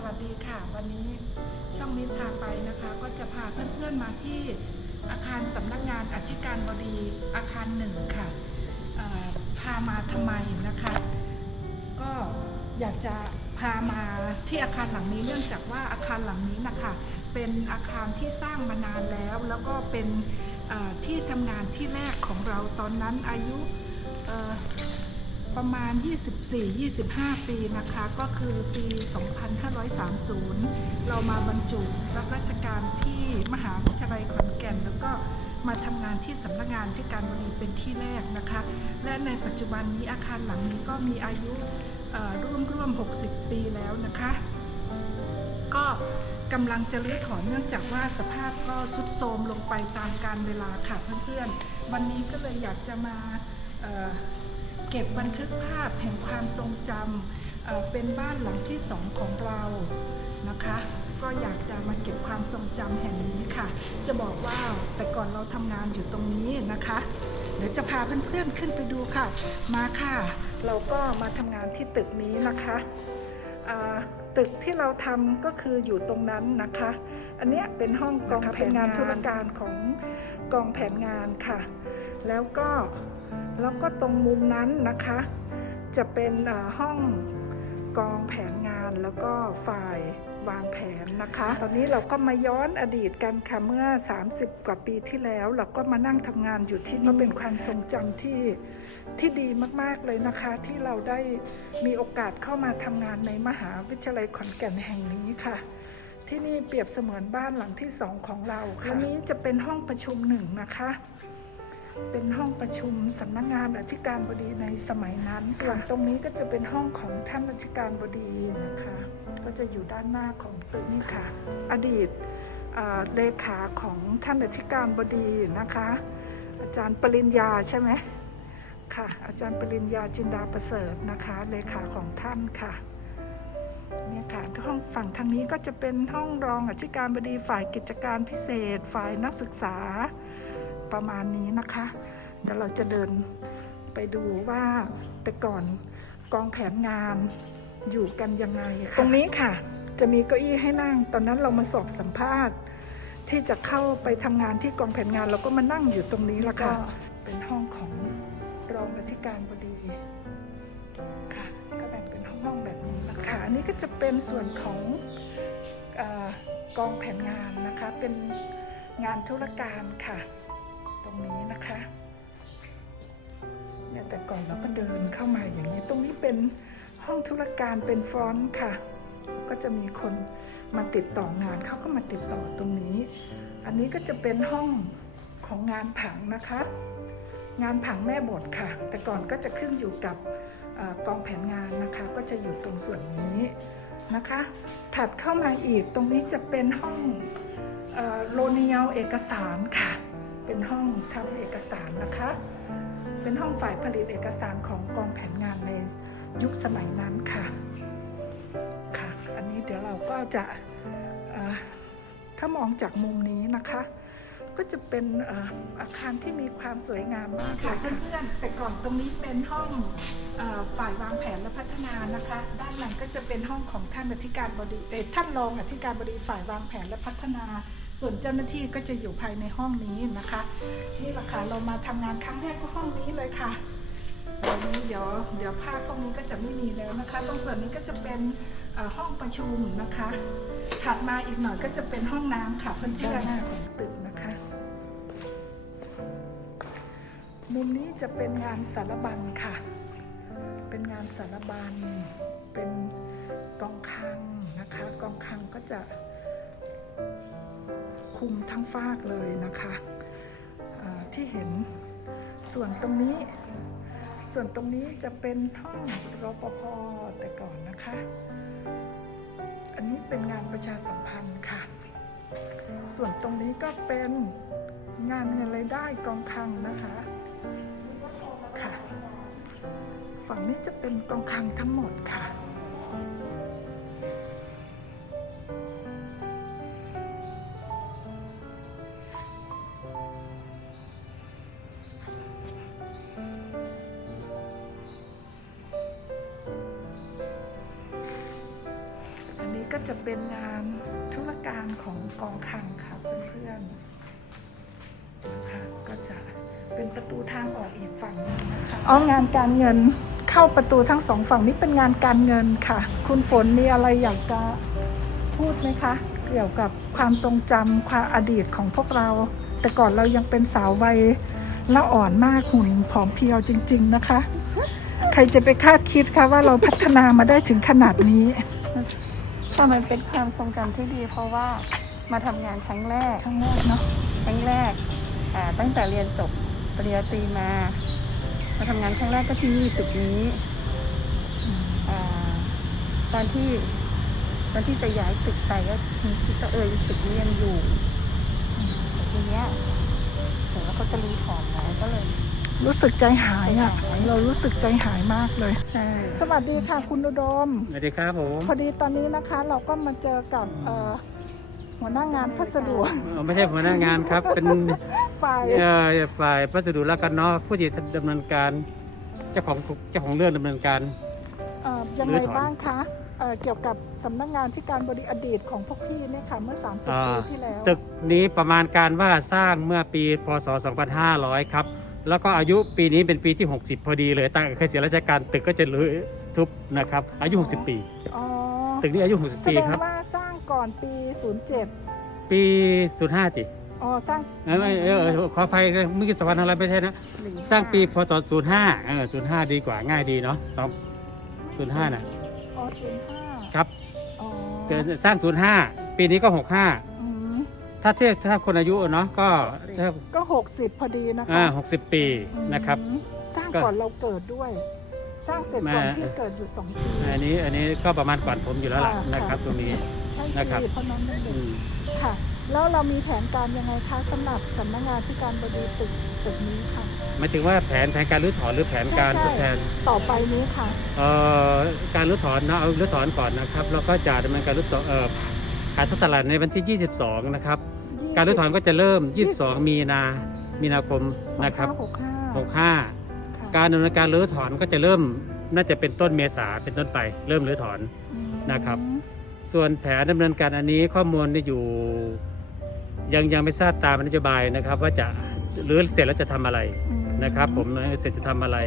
สวัสดีค่ะ วันนี้ช่องนิดพาไปนะคะ ก็จะพาเพื่อนๆมาที่อาคารสำนักงานอธิการบดีอาคารหนึ่งค่ะพามาทำไมนะคะ ก็อยากจะพามาที่อาคารหลังนี้เนื่องจากว่าอาคารหลังนี้นะคะเป็นอาคารที่สร้างมานานแล้ว แล้วก็เป็นที่ทำงานที่แรกของเราตอนนั้นอายุ ประมาณ 24-25 ปีนะคะ ก็คือปี 2530 เรามาบรรจุรับราชการที่มหาวิทยาลัยขอนแก่น แล้วก็มาทำงานที่สำนักงานที่การบดีเป็นที่แรกนะคะ และในปัจจุบันนี้อาคารหลังนี้ก็มีอายุร่วมร่วมๆ60 ปีแล้วนะคะ ก็กำลังจะรื้อถอนเนื่องจากว่าสภาพก็สุดโทรมลงไปตามการเวลาค่ะเพื่อนๆ วันนี้ก็เลยอยากจะมา เอ่อเก็บบันทึกภาพแห่งความทรงจำเอ่อเป็นบ้านหลังที่สองของเรานะคะก็อยากจะมาเก็บความทรงจำแห่งนี้ค่ะ จะบอกว่าแต่ก่อนเราทำงานอยู่ตรงนี้นะคะ เดี๋ยวจะพาเพื่อนๆขึ้นไปดูค่ะ มาค่ะ เราก็มาทำงานที่ตึกนี้นะคะอ่าตึกที่เราทำก็คืออยู่ตรงนั้นนะคะ อันเนี้ยเป็นห้องกองแผนงานธุรการของกองแผนงานค่ะ แล้วก็ แล้วก็ตรงมุมนั้นนะคะ จะเป็นห้องกองแผนงานแล้วก็ฝ่ายวางแผนนะคะ ตอนนี้เราก็มาย้อนอดีตกันค่ะเมื่อ 30 กว่าปีที่แล้ว เราก็มานั่งทำงานอยู่ที่นี่ก็เป็นความทรงจำที่ที่ดีมากๆเลยนะคะ ที่เราได้มีโอกาสเข้ามาทำงานในมหาวิทยาลัยขอนแก่นแห่งนี้ค่ะ ที่นี่เปรียบเสมือนบ้านหลังที่สองของเราค่ะนี้จะเป็นห้องประชุมหนึ่งนะคะ เป็นห้องประชุมสำนักงานอธิการบดีในสมัยนั้น ส่วนตรงนี้ก็จะเป็นห้องของท่านอธิการบดีนะคะ ก็จะอยู่ด้านหน้าของตึกนี่ค่ะ อดีตเลขาของท่านอธิการบดีนะคะ อาจารย์ปริญญาใช่ไหมค่ะ อาจารย์ปริญญาจินดาประเสริฐนะคะ เลขาของท่านค่ะเนี่ยค่ะห้องฝั่งทางนี้ก็จะเป็นห้องรองอธิการบดีฝ่ายกิจการพิเศษ ฝ่ายนักศึกษา ประมาณนี้นะคะเดี๋ยวเราจะเดินไปดูว่าแต่ก่อนกองแผนงานอยู่กันยังไงค่ะตรงนี้ค่ะ จะมีเก้าอี้ให้นั่ง ตอนนั้นเรามาสอบสัมภาษณ์ ที่จะเข้าไปทำงานที่กองแผนงานเราก็มานั่งอยู่ตรงนี้ละค่ะเป็นห้องของรองอธิการบดีค่ะ ก็แบ่งเป็นห้องๆแบบนี้นะคะอันนี้ก็จะเป็นส่วนของเออกองแผนงานนะคะ เป็นงานธุรการค่ะต รงนี้นะคะเนี่ยแต่ก่อนเราก็เดินเข้ามาอย่างนี้ ตรงนี้เป็นห้องธุรการเป็นฟอนต์ค่ะ ก็จะมีคนมาติดต่องานเขาก็มาติดต่อตรงนี้ อันนี้ก็จะเป็นห้องของงานผังนะคะ งานผังแม่บทค่ะ แต่ก่อนก็จะขึ้นอยู่กับอกองแผนงานนะคะ ก็จะอยู่ตรงส่วนนี้นะคะ ถัดเข้ามาอีกตรงนี้จะเป็นห้องโลเนียลเอกสารค่ะ เป็นห้องทำเอกสารนะคะ เป็นห้องฝ่ายผลิตเอกสารของกองแผนงานในยุคสมัยนั้นค่ะ ค่ะ อันนี้เดี๋ยวเราก็จะถ้ามองจากมุมนี้นะคะ ก็จะเป็นออาคารที่มีความสวยงามมากค่ะเพื่อนๆแต่ก่อนตรงนี้เป็นห้องอฝ่ายวางแผนและพัฒนานะคะ ด้านหลังก็จะเป็นห้องของท่านอธิการบดีท่านรองอธิการบดีฝ่ายวางแผนและพัฒนา ส่วนเจ้าหน้าที่ก็จะอยู่ภายในห้องนี้นะคะนี่แหละค่ะเรามาทำงานครั้งแรกก็ห้องนี้เลยค่ะเดี๋ยวนี้เดี๋ยวเดี๋ยวภาพพวกนี้ก็จะไม่มีแล้วนะคะ ตรงส่วนนี้ก็จะเป็นห้องประชุมนะคะ ถัดมาอีกหน่อยก็จะเป็นห้องน้ำค่ะเพื่อนๆหน้าของตึกนะคะ มุมนี้จะเป็นงานสารบัญค่ะ เป็นงานสารบัญ เป็นกองคังนะคะ กองคังก็จะ คุมทั้งฟากเลยนะคะที่เห็นส่วนตรงนี้ ส่วนตรงนี้จะเป็นห้องรปภแต่ก่อนนะคะ อันนี้เป็นงานประชาสัมพันธ์ค่ะ ส่วนตรงนี้ก็เป็นงานเงินรายได้กองคลังนะคะค่ะ ฝั่งนี้จะเป็นกองคลังทั้งหมดค่ะ ก็จะเป็นงานธุรการของกองคลังค่ะเพื่อนๆนะคะก็จะเป็นประตูทางออกอีกฝั่งหนึงนะคะอ๋องานการเงินเข้าประตูทั้งสองฝั่งนี้เป็นงานการเงินค่ะ คุณฝนมีอะไรอยากจะพูดไหมคะ เกี่ยวกับความทรงจำความอดีตของพวกเรา แต่ก่อนเรายังเป็นสาววัยละอ่อนมากหุ่นผอมเพรียวจริง ๆนะคะ ใครจะไปคาดคิดคะว่าเราพัฒนามาได้ถึงขนาดนี้ แต่มันเป็นความทรงจำที่ดี เพราะว่ามาทำงานครั้งแรกครั้งแรกเนาะครั้งแรกอ่าตั้งแต่เรียนจบปริญญาตรีมา มาทำงานครั้งแรกก็ที่นี่ตึกนี้อ่าตอนที่ตอนที่จะย้ายตึกไปก็คิดว่าเออตึกนี้ยังอยู่แต่ทีเนี้ยเห็นว่าเขาจะรีถอนแล้วก็เลย รู้สึกใจหายอะใจหายเรารู้สึกใจหายมากเลยใช่สวัสดีค่ะคุณอุดม สวัสดีครับผมพอดีตอนนี้นะคะเราก็มาเจอกับเอ่อหัวหน้างานพัสดุเอ่อไม่ใช่หัวหน้างานครับ เป็นฝ่ายเอ่อฝ่ายพัสดุแล้วกันเนาะผู้ที่ดำเนินการเจ้าของเจ้าของเรื่องดำเนินการเอ่อยังไงบ้างคะเอ่อเกี่ยวกับสำนักงานที่การบริอดีตของพวกพี่เนี่ยค่ะเมื่อ 30อ่าปีที่แล้ว ตึกนี้ประมาณการว่าสร้างเมื่อปีพศ 2500 ครับ แล้วก็อายุปีนี้เป็นปีที่ 60 พอดีเลยตั้งแต่เคยเสียราชการตึกก็จะรื้อทุบนะครับ อายุ 60 ปี อ๋อตึกนี้อายุ แส60 ปีดงครับ ว่าสร้างก่อนปี 07 ปี 05จิอ๋อ สร้างเออเออเออขออภัยเมื่อกี้สวรรค์อะไรไม่ใช่นะหรือสร้างปีพศ05เออ05 ดีกว่าง่ายดีเนาะสอง05น่ะ อ๋อ05ครับอ๋อเกิดสร้าง 05 ปีนี้ก็ 65อืม ถ้าเทียบถ้าคนอายุเนาะก็ถ้าก็ 60 พอดีนะคะอ่า60ปีนะครับ อืมสร้างก็ก่อนเราเกิดด้วย สร้างเสร็จก่อนมา พี่เกิดอยู่สองปี อันนี้อันนี้ก็ประมาณก่อนผมอยู่แล้วล่ะค่ะ นะครับ ตรงนี้ ใช่นะครับสิเพราะน้องยังเด็อืกมค่ะ แล้วเรามีแผนการยังไงคะสำหรับสำนักงานที่การบดีตึกตึกนี้ค่ะ หมายถึงว่าแผนแผนการรื้อถอนหรือแผนการใช่ทดแทนต่อไปนี้ค่ะ เอ่อการรื้อถอนนะเอารื้อถอนก่อนนะครับแล้วก็จะดำเนินการรื้อถอนเอ่อขายทอดตลาดในวันที่ 22 นะครับ20การรื้อถอนก็จะเริ่ม 22 มีนามีนาคมนะครับ2565 65ค่ะการดำเนินการรื้อถอนก็จะเริ่มน่าจะเป็นต้นเมษาเป็นต้นไปเริ่มรื้อถอนอืมนะครับ ส่วนแผนดำเนินการอันนี้ข้อมูลเนี่ยอยู่ ยังยังไม่ทราบตามนโยบายนะครับ ว่าจะหรือเสร็จแล้วจะทำอะไรอืนะครับ ผมเสร็จจะทำอะไร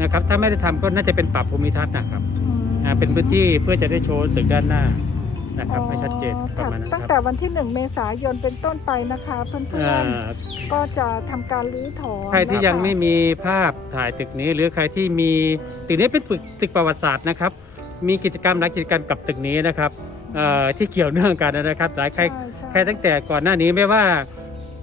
นะครับ ถ้าไม่ได้ทำก็น่าจะเป็นปรับภูมิทัศน์นะครับอืมอ่าเป็นพื้นที่เพื่อจะได้โชว์ตึกด้านหน้า นะครับอ๋อให้ชัดเจนประค่ะมาณนั้นตั้งครับแต่วันที่ 1 เมษายนเป็นต้นไปนะคะเพื่เอ่อนอๆก็จะทำการรื้อถอนใครที่ยังนะคะไม่มีภาพถ่ายตึกนี้ หรือใครที่มีตึกนี้เป็นตึกตึกประวัติศาสตร์นะครับ มีกิจกรรมหลายกิจกรรมกับตึกนี้นะครับเอ่อที่เกี่ยวเนื่องกันนะครับหลายใครใช่ใช่ใครตั้งแต่ก่อนหน้านี้ไม่ว่า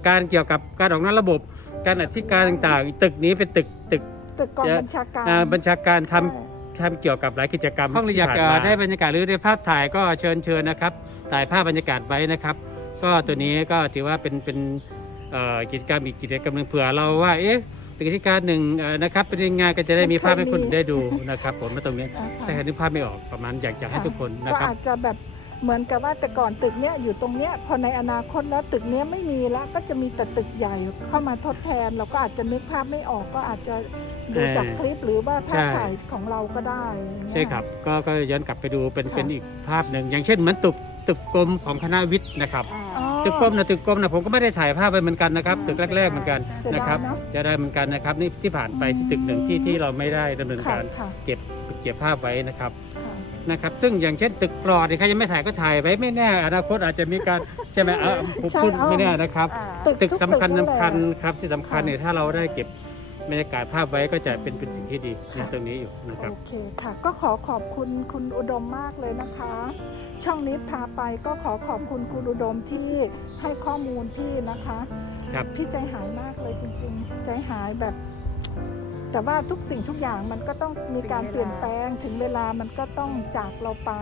การเกี่ยวกับการออกนอกระบบ การอธิการต่างๆ ตึกนี้เป็นตึกตึกตึกกองจะบัญชาการอ่าบัญชาการทำใช่ ทำเกี่ยวกับหลายกิจกรรมห้องอยากได้บรรยากาศหรือได้ภาพถ่ายก็เชิญเชิญนะครับถ่ายภาพบรรยากาศไว้นะครับ ก็ตัวนี้ก็ถือว่าเป็นเป็นเอ่อกิจกรรมอีกกิจกรรมหนึ่งเผื่อเราว่าเอ๊ะกิจการหนึ่งเอ่อนะครับเป็นยังไงก็จะได้มีภาพให้คนได้ดูนะครับผมมาตรงนี้อ่าถ้าใครนึกภาพไม่ออกประมาณอยากจะให้ทุกคนนะก็ครับ อาจจะแบบ เหมือนกับว่าแต่ก่อนตึกเนี้ยอยู่ตรงเนี้ยพอในอนาคตแล้วตึกเนี้ยไม่มีแล้วก็จะมีแต่ตึกใหญ่เข้ามาทดแทน เราก็อาจจะนึกภาพไม่ออกก็อาจจะดูเออจากคลิปหรือว่าภาพใช่ถ่ายของเราก็ได้อย่างเงี้ยใช่ครับก็ก็ย้อนกลับไปดูเป็นค่ะเป็นอีกภาพหนึ่งอย่างเช่นเหมือนตึกตึกกลมของคณะวิทย์นะครับอ่าอ๋อตึกกลมนะตึกกลมนะผมก็ไม่ได้ถ่ายภาพไปเหมือนกันนะครับตึกแรกๆเหมือนกันเสียดายนะครับเนอะจะได้เหมือนกันนะครับนี่ที่ผ่านไปที่ตึกหนึ่งที่ที่เราไม่ได้ดำเนินค่ะการค่ะเก็บเก็บภาพไว้นะครับค่ะ นะครับซึ่งอย่างเช่นตึกปลอดเนี่ยใครยังไม่ถ่ายก็ถ่ายไว้ไม่แน่อนาคตอาจจะมีการใช่ไหมเออผมใช่พูดเอาไม่แน่นะครับ อ่า ตึกทุสำคัญนั่นสำแหละคัญครับที่สำคัญเนี่ยถ้าเราได้เก็บบรรยากาศภาพไว้ก็จะเป็นเป็นสิ่งที่ดีในค่ะตรงนี้อยู่นะครับ โอเคค่ะ ก็ขอขอบคุณคุณอุดมมากเลยนะคะ ช่องนี้พาไปก็ขอขอบคุณคุณอุดมที่ให้ข้อมูลพี่นะคะครับ พี่ใจหายมากเลยจริงๆ ใจหายแบบ แต่ว่าทุกสิ่งทุกอย่างมันก็ต้องมีการเปลี่ยนแปลงถึงเวลามันก็ต้องจากเราไป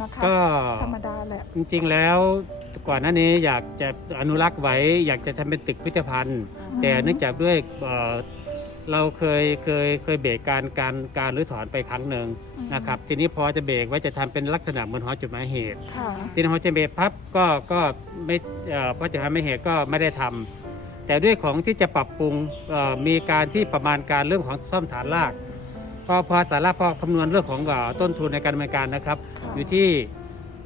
นะคะก็ ธรรมดาแหละ จริงๆแล้วก่อนหน้านี้อยากจะอนุรักษ์ไว้ อยากจะทำเป็นตึกพิพิธภัณฑ์อืมแต่เนื่องจากด้วยเอ่อเราเคยเคยเคยเบรกการการการรื้อถอนไปครั้งหนึ่งนะครับ ทีนี้พอจะเบรกไว้จะทำเป็นลักษณะเหมือนหอจุดหมายเหตุ ค่ะ ทีนี้พอจะเบรกพับก็ก็ไม่เอ่อพอจะทำไม่เหตุก็ไม่ได้ทำ แต่ด้วยของที่จะปรับปรุงเอ่อมีการที่ประมาณการเรื่องของซ่อมฐานรากพอพอสาระพอคำนวณเรื่องของเอ่อต้นทุนในการดำเนินการนะครับค่ะอยู่ที่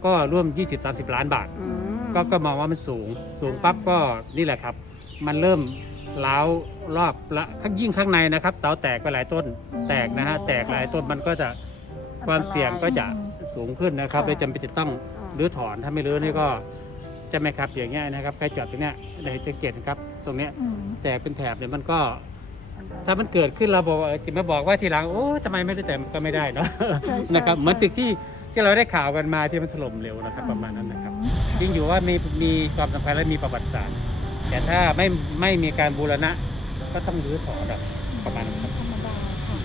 ก็ร่วม 20-30 ล้านบาทอืมก็ก็มองว่ามันสูง สูงปั๊บก็นี่แหละครับ มันเริ่มล้าวรอบละข้างยิ่งข้างในนะครับเสาแตกไปหลายต้นแตกนะฮะแตกหลายต้นมันก็จะความเสี่ยงก็จะสูงขึ้นนะครับเลยจำเป็นจะต้องรื้อถอนถ้าไม่รื้อนี่ก็จะไหมครับอย่างเงี้ยนะครับใครจอดตรงเนี้ยในจะเกตนะครับ ตรงเนี้ย อืมแตกเป็นแถบเนี่ยมันก็ ถ้ามันเกิดขึ้นเราบอกว่าเออจะมาบอกว่าทีหลังโอ้ทำไมไม่ได้แต่ก็ไม่ได้เนาะใช่ใช่นะครับใช่เหมือนตึกที่ที่เราได้ข่าวกันมาที่มันถล่มเร็วนะครับ ประมาณนั้นนะครับอืมยิ่งอยู่ว่ามีมีความสำคัญและมีประวัติศาสตร์แต่ถ้าไม่ไม่มีการบูรณะก็ต้องรื้อถอนแบบประมาณนั้นครับ ธรรมดาค่ะ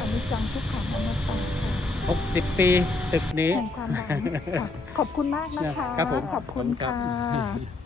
อันนี้จังทุกขังอนัตตาค่ะ 60 ปีตึกนี้ แห่งความหวังค่ะขอบคุณมากนะคะ ครับผมขอบคุณขอบคุณครัค่ะบ